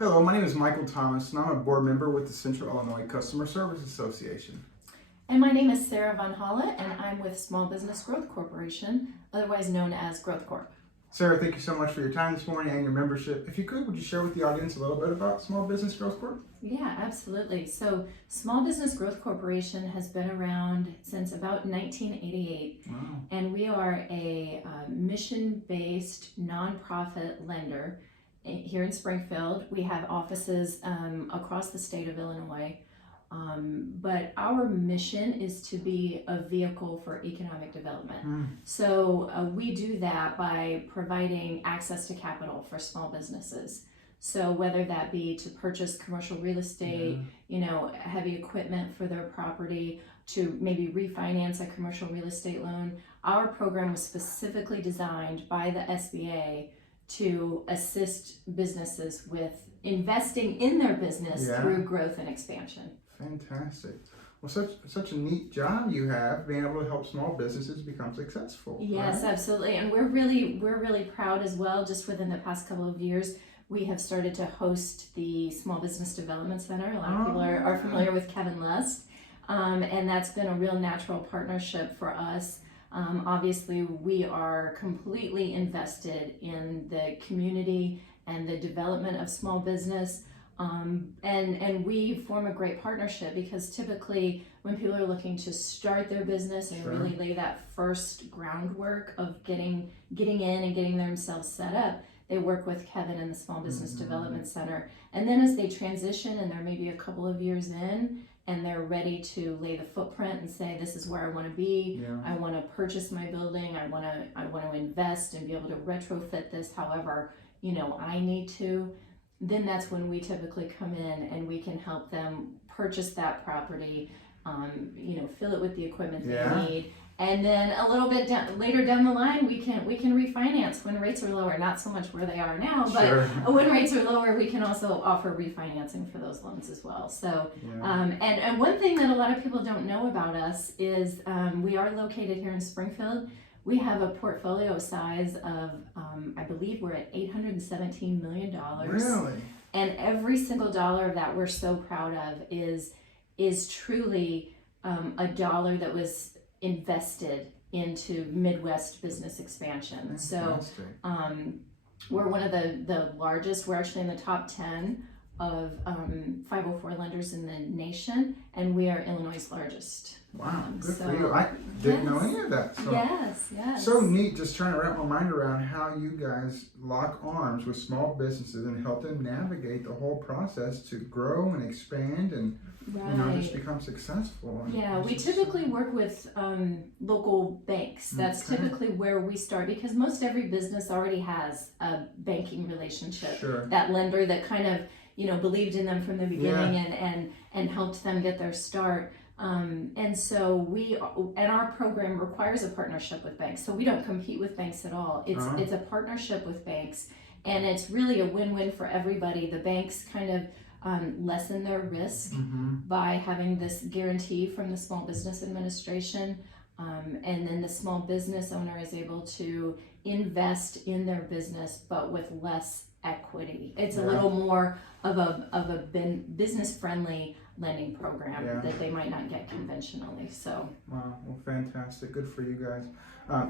Hello, my name is Michael Thomas, and I'm a board member with the Central Illinois Customer Service Association. And my name is Sarah Von Holle, and I'm with Small Business Growth Corporation, otherwise known as Growth Corp. Sarah, thank you so much for your time this morning and your membership. If you could, would you share with the audience a little bit about Small Business Growth Corp? Yeah, absolutely. So Small Business Growth Corporation has been around since about 1988, Wow. and we are a mission-based nonprofit lender here in Springfield. We have offices across the state of Illinois. But our mission is to be a vehicle for economic development. So we do that by providing access to capital for small businesses. So whether that be to purchase commercial real estate, heavy equipment for their property, to maybe refinance a commercial real estate loan, our program was specifically designed by the SBA to assist businesses with investing in their business through growth and expansion. Fantastic. Well, such a neat job you have, being able to help small businesses become successful. Yes, right? Absolutely, and we're really proud as well. Just within the past couple of years, we have started to host the Small Business Development Center. A lot of people are familiar with Kevin Lust, and that's been a real natural partnership for us. Obviously, we are completely invested in the community and the development of small business. And we form a great partnership because typically when people are looking to start their business and really lay that first groundwork of getting in and getting themselves set up, they work with Kevin in the Small Business Development Center. And then as they transition and they're maybe a couple of years in and they're ready to lay the footprint and say, this is where I want to be, I want to purchase my building, I want to invest and be able to retrofit this however I need to, then that's when we typically come in and we can help them purchase that property, fill it with the equipment they need, and then a little bit later down the line we can refinance when rates are lower. Not so much where they are now, but when rates are lower, we can also offer refinancing for those loans as well. So, and one thing that a lot of people don't know about us is we are located here in Springfield. We have a portfolio size of, I believe we're at $817 million. Really? And every single dollar of that we're so proud of is truly a dollar that was invested into Midwest business expansion. Fantastic. So we're one of the largest. We're actually in the top 10 of 504 lenders in the nation, and we are Illinois' largest. Wow, good for you. I didn't know any of that. So, yes. So neat, just trying to wrap my mind around how you guys lock arms with small businesses and help them navigate the whole process to grow and expand and just become successful. We typically work with local banks. That's typically where we start because most every business already has a banking relationship. That lender that kind of believed in them from the beginning and helped them get their start. And so our program requires a partnership with banks. So we don't compete with banks at all. It's a partnership with banks, and it's really a win-win for everybody. The banks kind of lessen their risk by having this guarantee from the Small Business Administration. And then the small business owner is able to invest in their business, but with less equity. It's a little more of a business-friendly lending program that they might not get conventionally. So. Wow, well, fantastic. Good for you guys.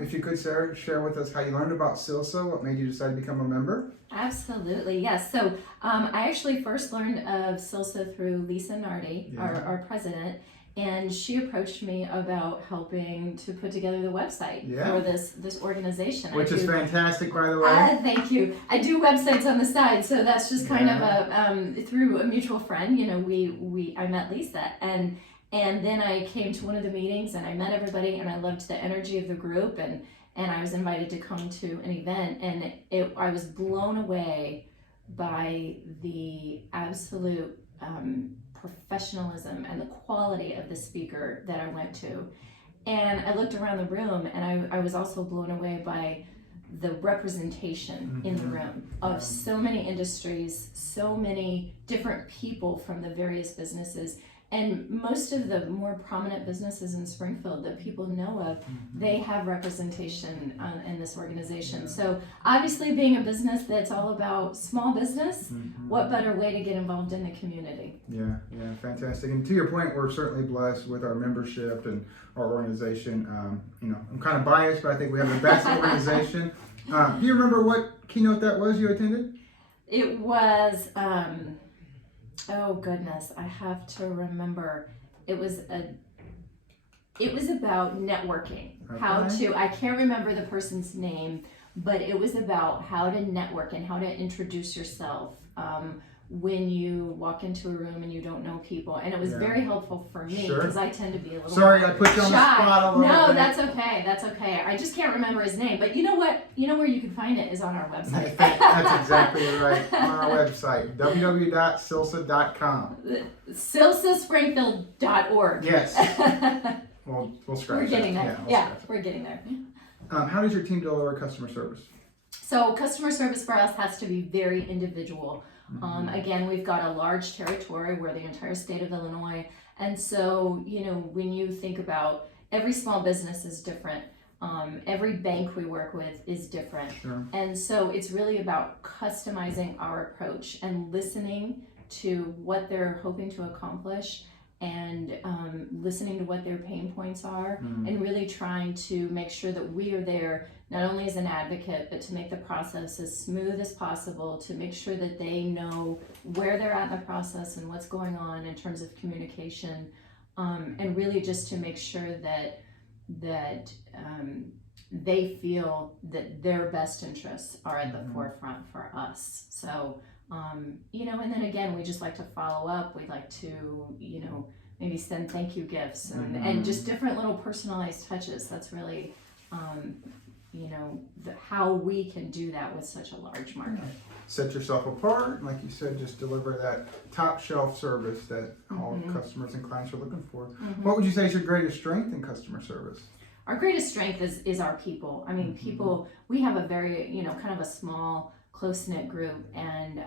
If you could, Sarah, share with us how you learned about SILSA, what made you decide to become a member? Absolutely, yes. So I actually first learned of SILSA through Lisa Nardi, our president, and she approached me about helping to put together the website for this organization. Which is fantastic, by the way. Thank you. I do websites on the side, so that's just kind of through a mutual friend. I met Lisa, and then I came to one of the meetings and I met everybody, and I loved the energy of the group, and I was invited to come to an event, and I was blown away by the absolute professionalism and the quality of the speaker that I went to. And I looked around the room, and I was also blown away by the representation in the room of so many industries, so many different people from the various businesses, And most of the more prominent businesses in Springfield that people know of, they have representation in this organization. So obviously, being a business that's all about small business, what better way to get involved in the community? Yeah, fantastic. And to your point, we're certainly blessed with our membership and our organization. I'm kind of biased, but I think we have the best organization. Do you remember what keynote that was you attended? It was, oh goodness, I have to remember. It was about networking. Okay. I can't remember the person's name, but it was about how to network and how to introduce yourself when you walk into a room and you don't know people. And it was very helpful for me because I tend to be a little Sorry, I put you on the spot a little No, bit. that's okay. I just can't remember his name. But you know what? You know where you can find it is on our website. That's exactly right. On our website, www.silsa.com. silsaspringfield.org. Yes. We'll scratch We're getting there. Yeah, we're getting there. how does your team deliver customer service? So customer service for us has to be very individual. Again, we've got a large territory. We're the entire state of Illinois. And so, when you think about every small business is different. Every bank we work with is different. Sure. And so it's really about customizing our approach and listening to what they're hoping to accomplish and listening to what their pain points are and really trying to make sure that we are there not only as an advocate, but to make the process as smooth as possible, to make sure that they know where they're at in the process and what's going on in terms of communication, and really just to make sure that they feel that their best interests are at the forefront for us. So, and then again, we just like to follow up. We like to, maybe send thank you gifts and just different little personalized touches. That's really, how we can do that with such a large market. Set yourself apart, and like you said, just deliver that top shelf service that all customers and clients are looking for. What would you say is your greatest strength in customer service? Our greatest strength is our people. I mean, people, we have a very, kind of a small, close-knit group, and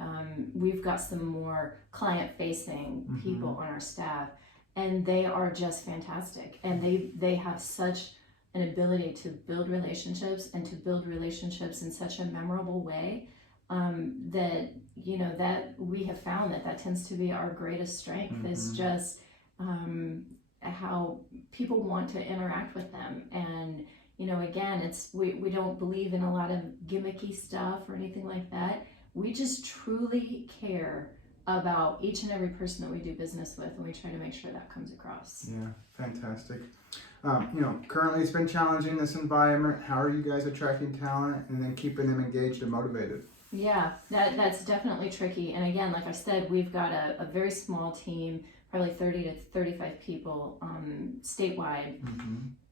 we've got some more client-facing people on our staff, and they are just fantastic. And they have such an ability to build relationships and to build relationships in such a memorable way that, that we have found that tends to be our greatest strength is just how people want to interact with them. And again, we don't believe in a lot of gimmicky stuff or anything like that. We just truly care about each and every person that we do business with, and we try to make sure that comes across. Yeah, fantastic. Currently it's been challenging, this environment. How are you guys attracting talent and then keeping them engaged and motivated? Yeah, that's definitely tricky. And again, like I said, we've got a very small team, probably 30 to 35 people statewide.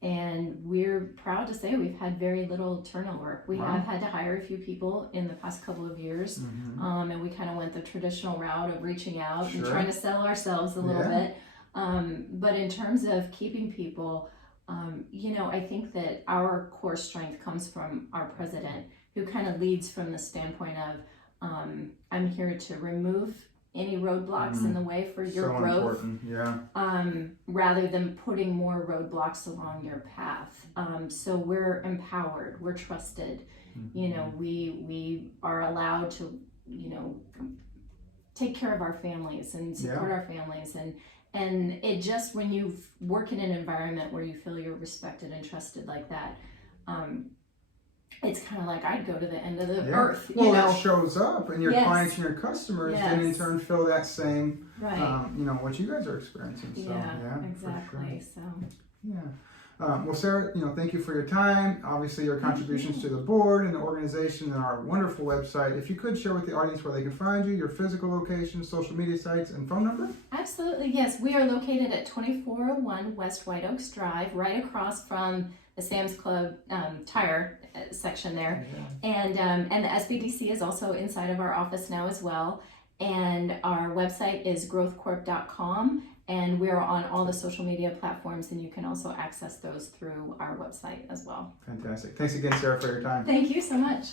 And we're proud to say we've had very little turnover. We have had to hire a few people in the past couple of years. And we kind of went the traditional route of reaching out and trying to sell ourselves a little bit. But in terms of keeping people, I think that our core strength comes from our president, who kind of leads from the standpoint of, I'm here to remove any roadblocks in the way for your growth, rather than putting more roadblocks along your path. So we're empowered, we're trusted, we are allowed to, take care of our families and support our families. And it just, when you work in an environment where you feel you're respected and trusted like that, it's kind of like I'd go to the end of the earth. Well, that shows up, and your clients and your customers then in turn feel that same, what you guys are experiencing. So, exactly. For sure. Well, Sarah, thank you for your time. Obviously, your contributions to the board and the organization and our wonderful website. If you could share with the audience where they can find you, your physical location, social media sites, and phone number. Absolutely, yes. We are located at 2401 West White Oaks Drive, right across from the Sam's Club tire section there. And the SBDC is also inside of our office now as well. And our website is growthcorp.com. And we're on all the social media platforms, and you can also access those through our website as well. Fantastic. Thanks again, Sarah, for your time. Thank you so much.